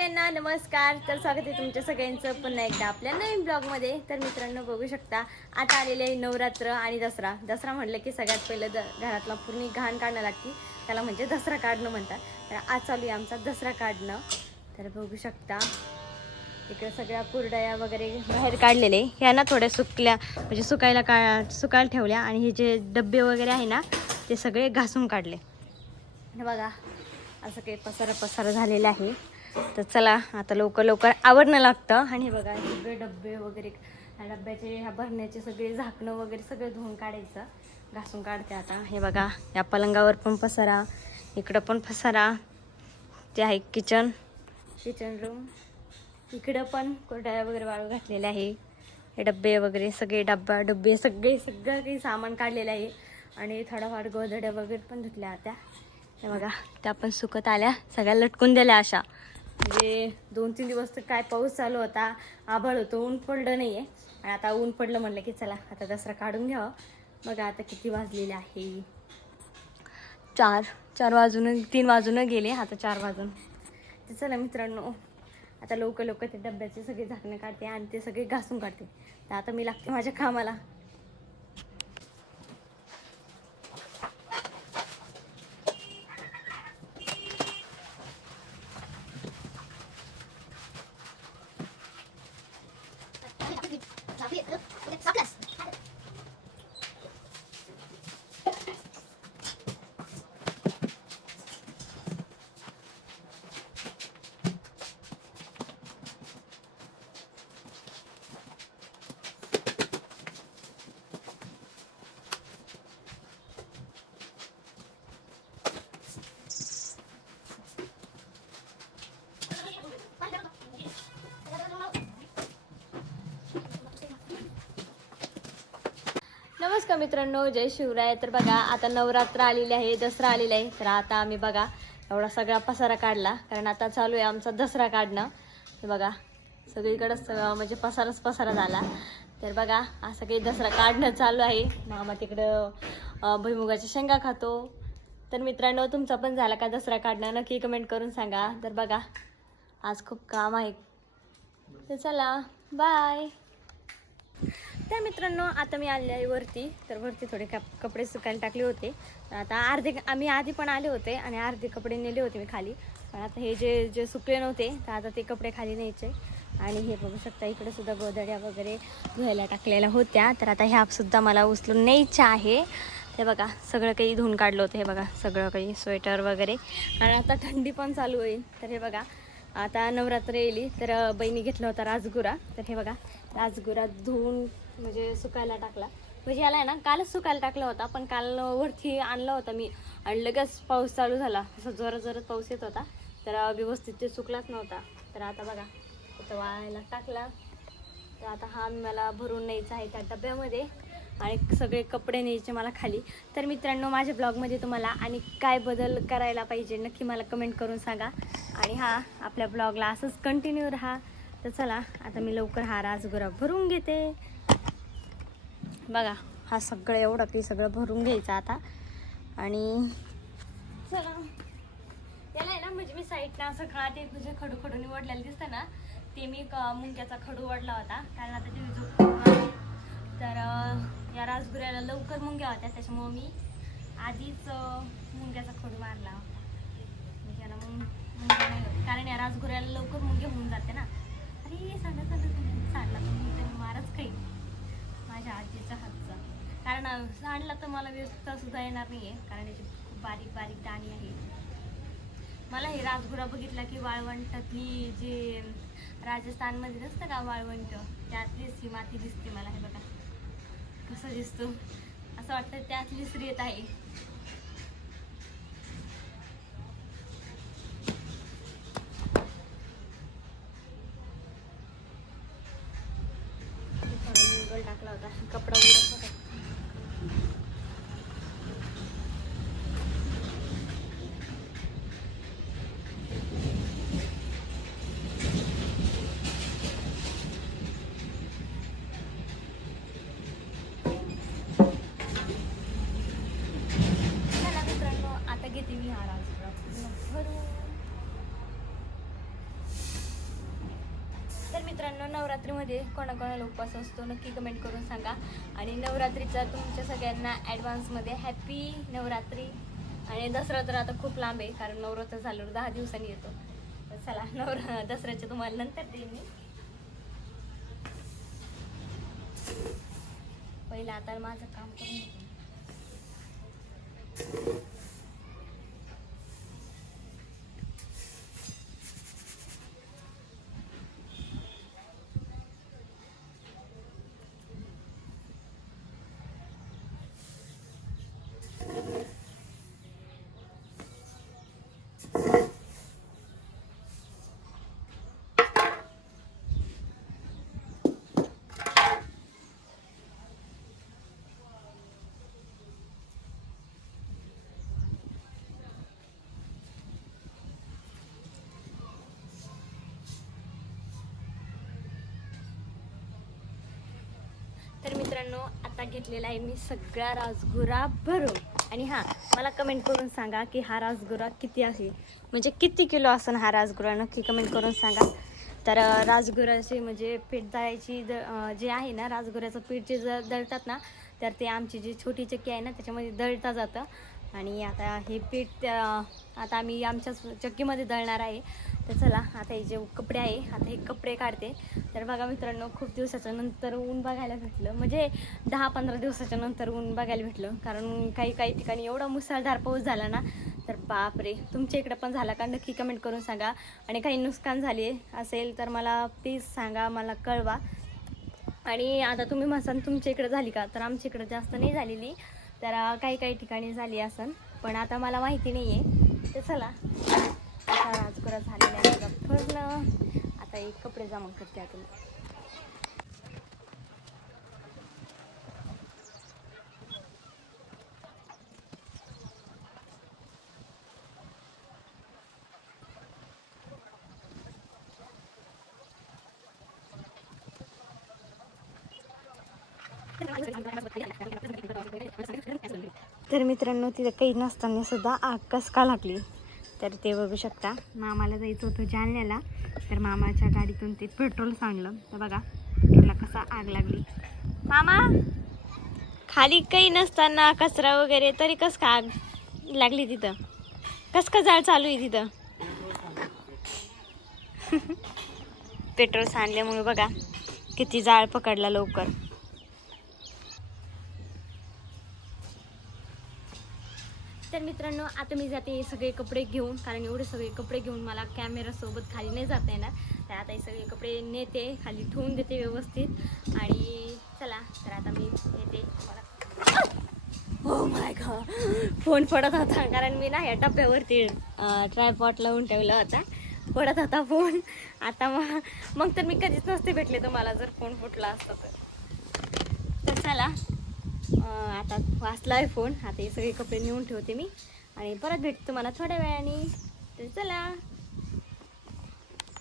सगळ्यांना नमस्कार. तर स्वागत आहे तुमच्या सगळ्यांचं पुन्हा एकदा आपल्या नवीन ब्लॉगमध्ये. तर मित्रांनो बघू शकता आता आलेले नवरात्र आणि दसरा. दसरा म्हटलं की सगळ्यात पहिलं द घरातला पूर्ण घाण काढणं लागते. त्याला म्हणजे दसरा काढणं म्हणतात. तर आज चालू आहे आमचा दसरा काढणं. तर बघू शकता इकडे सगळ्या कुरडया वगैरे बाहेर काढलेले ह्या ना थोड्या सुकल्या म्हणजे सुकायला का सुकायला ठेवल्या आणि हे जे डब्बे वगैरे आहे ना ते सगळे घासून काढले. बघा असं काही पसारा पसारा झालेला आहे. तर चला आता लवकर लवकर आवडणं लागतं. आणि हे बघा सगळे डब्बे वगैरे ह्या डब्याचे ह्या भरण्याचे सगळे झाकणं वगैरे सगळं धुवून काढायचं. घासून काढते आता. हे बघा या पलंगावर पण पसारा इकडं पण पसारा. ते आहे किचन. Kitchen room. इकडं पण कोरड्या वगैरे वाळू घातलेले आहे. हे डब्बे वगैरे सगळे डब्बा डब्बे सगळे सगळं काही सामान काढलेलं आहे. आणि थोडाफार गोधड्या वगैरे पण धुतल्या होत्या. हे बघा त्या पण सुकत आल्या. सगळ्या लटकून दिल्या अशा. म्हणजे दोन तीन दिवस तर काय पाऊस चालू होता आभाळ होतं ऊन पडलं नाही आहे आणि आता ऊन पडलं म्हणलं की चला आता दसरा काढून घ्यावं. बघा आता किती वाजलेले आहे. चार चार वाजून तीन वाजून गेले आता चार वाजून. तर चला मित्रांनो आता लवकर लवकर ते डब्याचे सगळे झाकणं काढते आणि ते सगळे घासून काढते. तर आता मी लागते माझ्या कामाला. नमस्कार मित्रांनो? जय शिवराय. तर बघा आता नवरात्र आलेली आहे दसरा आलेला आहे. तर आता आम्ही बघा एवढा सगळा पसारा काढला. कारण आता चालू आहे आमचा दसरा काढणं. हे बघा सगळीकडंच सगळं म्हणजे पसाराच पसारा झाला. तर बघा असं काही दसरा काढणं चालू आहे. मामा तिकडं भुईमुगाच्या शेंगा खातो. तर मित्रांनो तुमचा पण झाला का दसरा काढणं? नक्की कमेंट करून सांगा. तर बघा आज खूप काम आहे. तर चला बाय तर मित्रांनो आता मी आले आहे वरती. तर वरती थोडे कप कपडे सुकायला टाकले होते. आता अर्धे आम्ही आधी पण आले होते आणि अर्धे कपडे नेले होते मी खाली. पण आता हे जे जे सुकले नव्हते तर आता ते कपडे खाली न्यायचे. आणि हे बघू शकता इकडे सुद्धा गोदड्या वगैरे धुवायला टाकलेल्या होत्या. तर आता ह्यासुद्धा मला उचलून न्यायच्या आहे. हे बघा सगळं काही धुवून काढलं होतं. हे बघा सगळं काही स्वेटर वगैरे. आणि आता थंडी पण चालू होईल. तर हे बघा आता नवरात्र येईल. तर बहिणी घेतला होता राजगुरा. तर हे बघा राजगुरा धुवून म्हणजे सुकायला टाकला. म्हणजे याला आहे ना कालच सुकायला टाकला होता पण काल वरती आणला होता मी. आणि लगेच पाऊस चालू झाला. असं जोरात जोरात पाऊस येत होता. तर व्यवस्थित ते सुकलाच नव्हता. तर आता बघा इथं वाळायला टाकला. तर आता हा मला भरून न्यायचा आहे त्या डब्यामध्ये. आणि सगळे कपडे न्यायचे मला खाली. तर मित्रांनो माझ्या ब्लॉगमध्ये तुम्हाला आणि काय बदल करायला पाहिजे नक्की मला कमेंट करून सांगा. आणि हा आपल्या ब्लॉगला असंच कंटिन्यू राहा. तर चला आता मी लवकर हा राजगुरा भरून घेते. बघा हा सगळं एवढं काही सगळं भरून घ्यायचं आता. आणि चला. याला आहे ना म्हणजे मी साईडला असं कळा ते तुझे खडू खडू निवडलेलं दिसतं ना ते मी क- मुंग्याचा खडू ओढला होता. कारण आता ते झोप तर या राजगुऱ्याला लवकर मुंग्या होत्या त्याच्यामुळं मी आधीच मुंग्याचा खडू मारला होता. म्हणजे याला मुंग्या नाही होत. कारण या राजगुऱ्याला लवकर मुंग्या होऊन जाते ना. अरे सांगा सांगा. माझ्या आजीचा हातचा. कारण अं, सांडला तर मला व्यवस्था सुद्धा येणार नाही आहे कारण याची खूप बारीक बारीक दाणी आहे मला हे राजगुरा बघितला की वाळवंटातली जे राजस्थानमध्ये नसतं का वाळवंट? त्यातलीच ही माती दिसते मला हे बघा. कसं दिसतो. असं वाटतं त्यातली स्त्री येत आहे थोडा निगल टाकला होता. कपडा उडत होता मित्रांनो नवरात्रीमध्ये कोणाकोणाला उपवास असतो नक्की कमेंट करून सांगा. आणि नवरात्रीचा तुमच्या सगळ्यांना ॲडव्हान्समध्ये हॅपी नवरात्री. आणि दसरा तर आता खूप लांब आहे कारण नवरात्र झाल्यावर दहा दिवसांनी येतो. तर चला नवरा दसऱ्याचे तुम्हाला नंतर देईन मी. पहिलं आता माझं काम करून घेते. तर मित्रांनो आता घेतलेला आहे मी सगळा राजगुरा भरून. आणि हां मला कमेंट करून सांगा की हा राजगुरा किती असेल म्हणजे किती किलो असेल हा राजगुरा नक्की कमेंट करून सांगा. तर राजगुराची म्हणजे पीठ दळायची द जे आहे ना राजगुऱ्याचं पीठ जे जर दळतात ना तर ते आमची जी छोटी चक्की आहे ना त्याच्यामध्ये दळता जातं. आणि आता हे पीठ आता आम्ही आमच्याच चक्कीमध्ये दळणार आहे. तर चला आता हे जे कपडे आहे आता हे कपडे काढते. तर बघा मित्रांनो खूप दिवसाच्या नंतर ऊन बघायला भेटलं. म्हणजे दहा पंधरा दिवसाच्या नंतर ऊन बघायला भेटलं. कारण काही काही ठिकाणी एवढा मुसळधार पाऊस झाला ना तर बापरे! तुमच्या इकडं पण झाला का? नक्की कमेंट करून सांगा. आणि काही नुकसान झाले असेल तर मला प्लीज सांगा मला कळवा. आणि आता तुम्ही म्हणसान तुमच्या इकडं झाली का? तर आमच्या इकडं जास्त नाही झालेली. तर काही काही ठिकाणी झाली असन. पण आता मला माहिती नाही आहे तर चला. आता राजकुरा झालेला आहे बघा पूर्ण. आता एक कपडे जमा करते आता तर मित्रांनो तिथं काही नसताना सुद्धा आग कस का लागली? तर ते बघू शकता. मामाला जायचं होतं जालन्याला. तर मामाच्या गाडीतून ते पेट्रोल सांगलं तर बघा पेट्रोलला कसा आग लागली. मामा खाली काही नसताना कचरा वगैरे तरी कस का आग लागली तिथं? कस का जाळ चालू आहे तिथं? पेट्रोल सांडल्यामुळे बघा किती जाळ पकडला लवकर. तर मित्रांनो आता मी जाते सगळे कपडे घेऊन कारण एवढे सगळे कपडे घेऊन मला कॅमेरासोबत खाली नाही जाता येणार. तर आता हे सगळे कपडे नेते खाली ठेवून देते व्यवस्थित. आणि चला तर आता मी येते मला हो माय गॉड फोन पडत होता कारण मी ना या टप्प्यावरती ट्रायपॉट लावून ठेवला होता. पडत होता फोन. आता मग मग तर मी कधीच नसते भेटले तुम्हाला जर फोन फुटला असता तर. तर चला. आता वाचला आहे फोन. आता हे सगळे कपडे नेऊन ठेवते मी. आणि परत भेटतो तुम्हाला थोड्या वेळाने. तर चला.